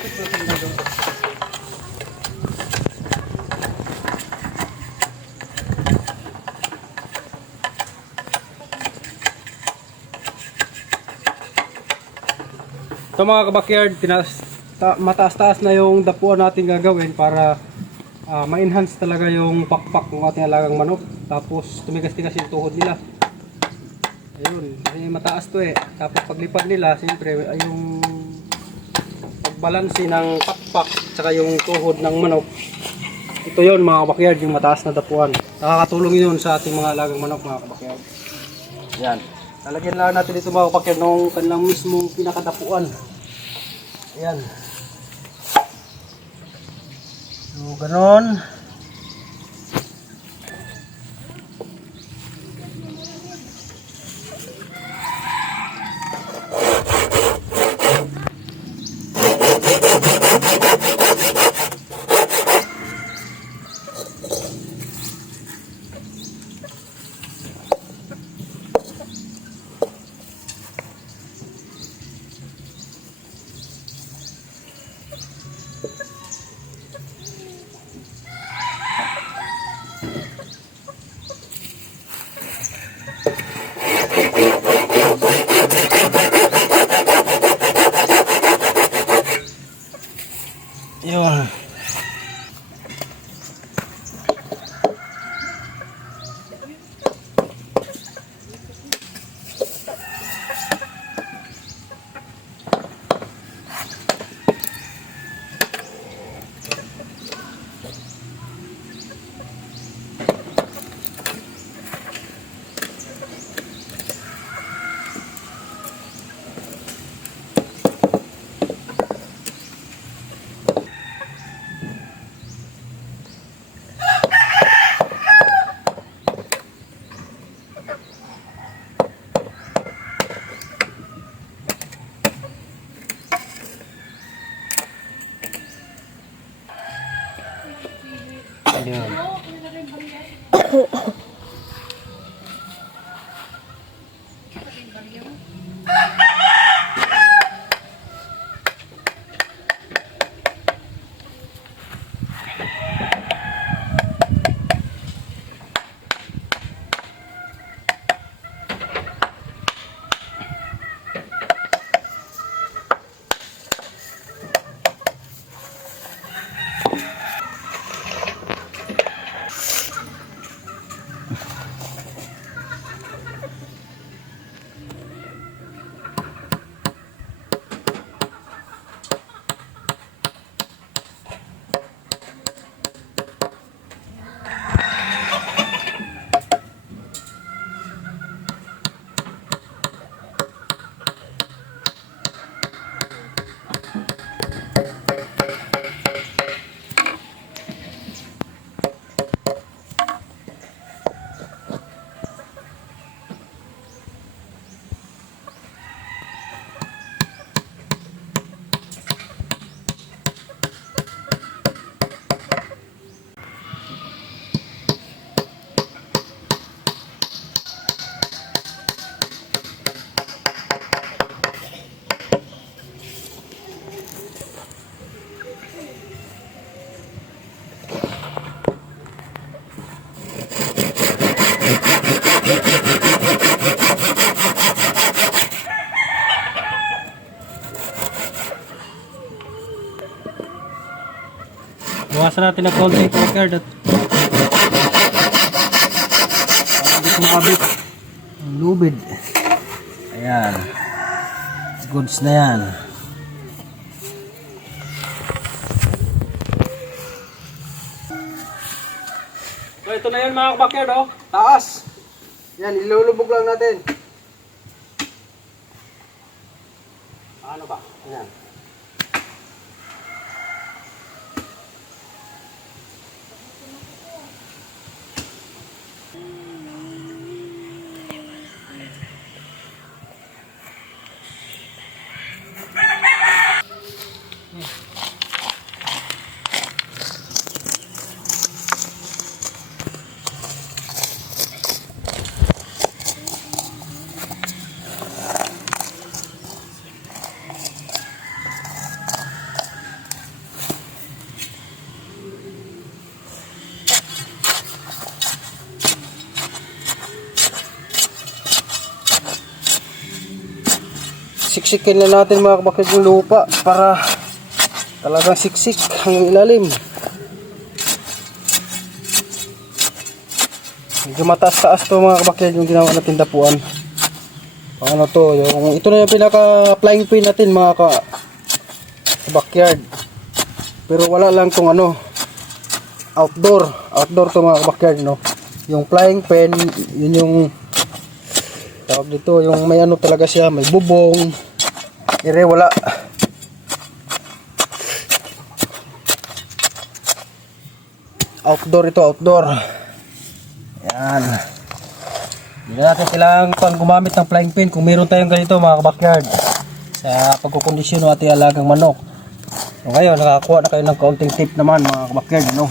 Ito mga kabakyard, tinas, ta, mataas-taas na yung dapuan natin gagawin para ah, ma-enhance talaga yung pakpak ng ating alagang manok. Tapos tumigas-tigas yung tuhod nila. Ayun, kasi mataas to eh. Tapos paglipad nila, siyempre yung pagbalansi ng pakpak tsaka yung tuhod ng manok. Ito yon mga kabakyard, yung mataas na dapuan. Nakakatulong yun sa ating mga alagang manok mga kabakyard. Yan. Lalagyan lang natin ito mga kabakyard ng kanilang mismong pinakadapuan. Ayan. So, ganon. Yun. Bawasan natin ng konti yung cocker at para hindi kumabit ang lubid. Ayan. Goods na yan. So ito na yan mga kabakyer, oh. Taas. Yan, ilulubog lang natin. Ano ba? Ayan. Siksikin na natin mga kabakid yung lupa para talagang siksik hanggang ilalim. Medyo mataas-taas to mga kabakid yung ginawa natin dapuan. Ano to, yung, ito na yung pinaka flying pin natin mga ka, backyard. Pero wala lang tong ano, outdoor. Outdoor to mga backyard, no. Yung flying pen, yun yung tawag dito, yung may ano talaga siya, may bubong. Ire, wala. Outdoor ito, outdoor. Yan. Hindi na natin kailangan pang gumamit ng flying pin kung meron tayong ganito mga backyard sa pagkukondisyon ng ating alagang manok. So ngayon, nakakuha na kayo ng kaunting tip naman mga backyard, no?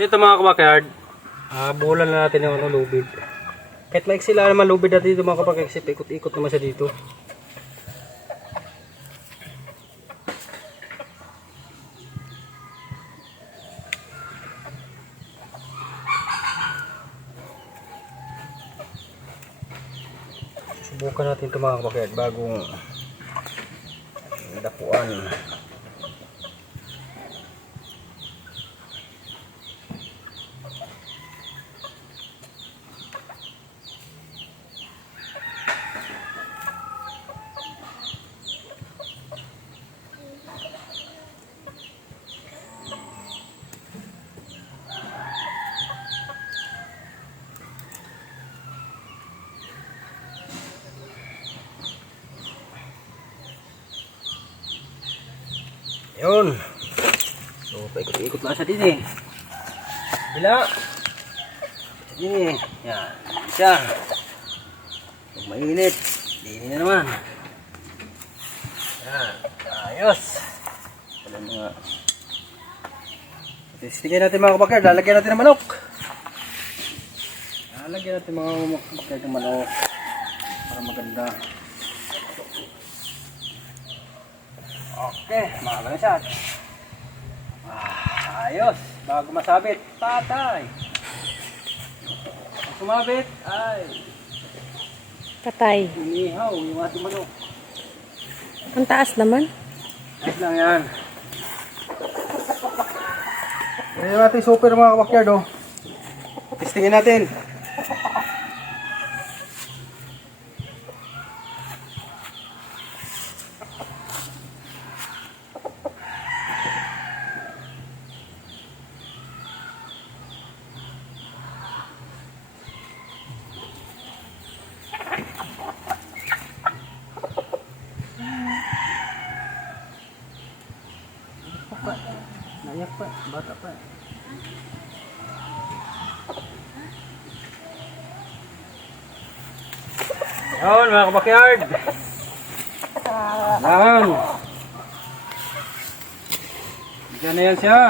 Dito mga kamakayard, ah bulan na natin yung ano, lubid. Kahit maiksi lang naman lubid natin dito mga kapag-exit, ikot-ikot naman siya dito. Subukan natin ito mga kapag bagong dapuan. Yun. So, paikot-ikot lang siya din eh. Bila. Sini. Yan. Siya. Pag mainit. Dini na naman. Yan. Ayos. Wala mga... Testingin natin mga kabakar. Lalagyan natin ng manok. Lalagyan natin mga kabakar ng manok. Para maganda. Okay, mga shot. Ah, ayos. Bago masabit, patay. Pag sumabit, ay, Patay. inihaw yung ating manok. Ang taas naman. Ayos lang yan. Yan yung ating super mga kabakyard, oh. Testingin natin. Bata pa. Yun mga kabakyard. Yan. Diyan na yan siya.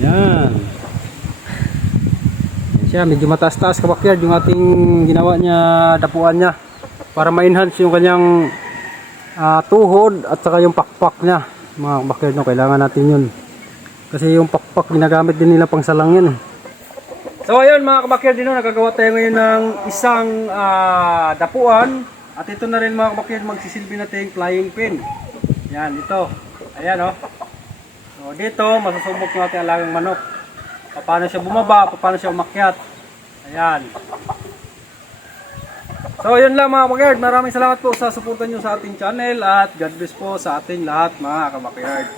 Yan siya, medyo mataas-taas kabakyard yung ating ginawa niya, dapuan niya. Para ma-enhance yung kanyang ah, tuhod at saka yung pakpak niya. Mga kabakyard, no, kailangan natin yun. Kasi yung pakpak ginagamit din nila pang salang yan. eh. So ayun mga kabakyard dino, nagagawa tayo ngayon ng isang ah, dapuan. At ito na rin mga kabakyard, magsisilbi natin yung flying pin. Yan, ito. Ayan oh. So dito, masusubok natin ang alagang manok. Paano siya bumaba, paano siya umakyat. Ayan. So yun lang mga kabakyard, maraming salamat po sa suporta nyo sa ating channel at God bless po sa ating lahat mga kabakyard.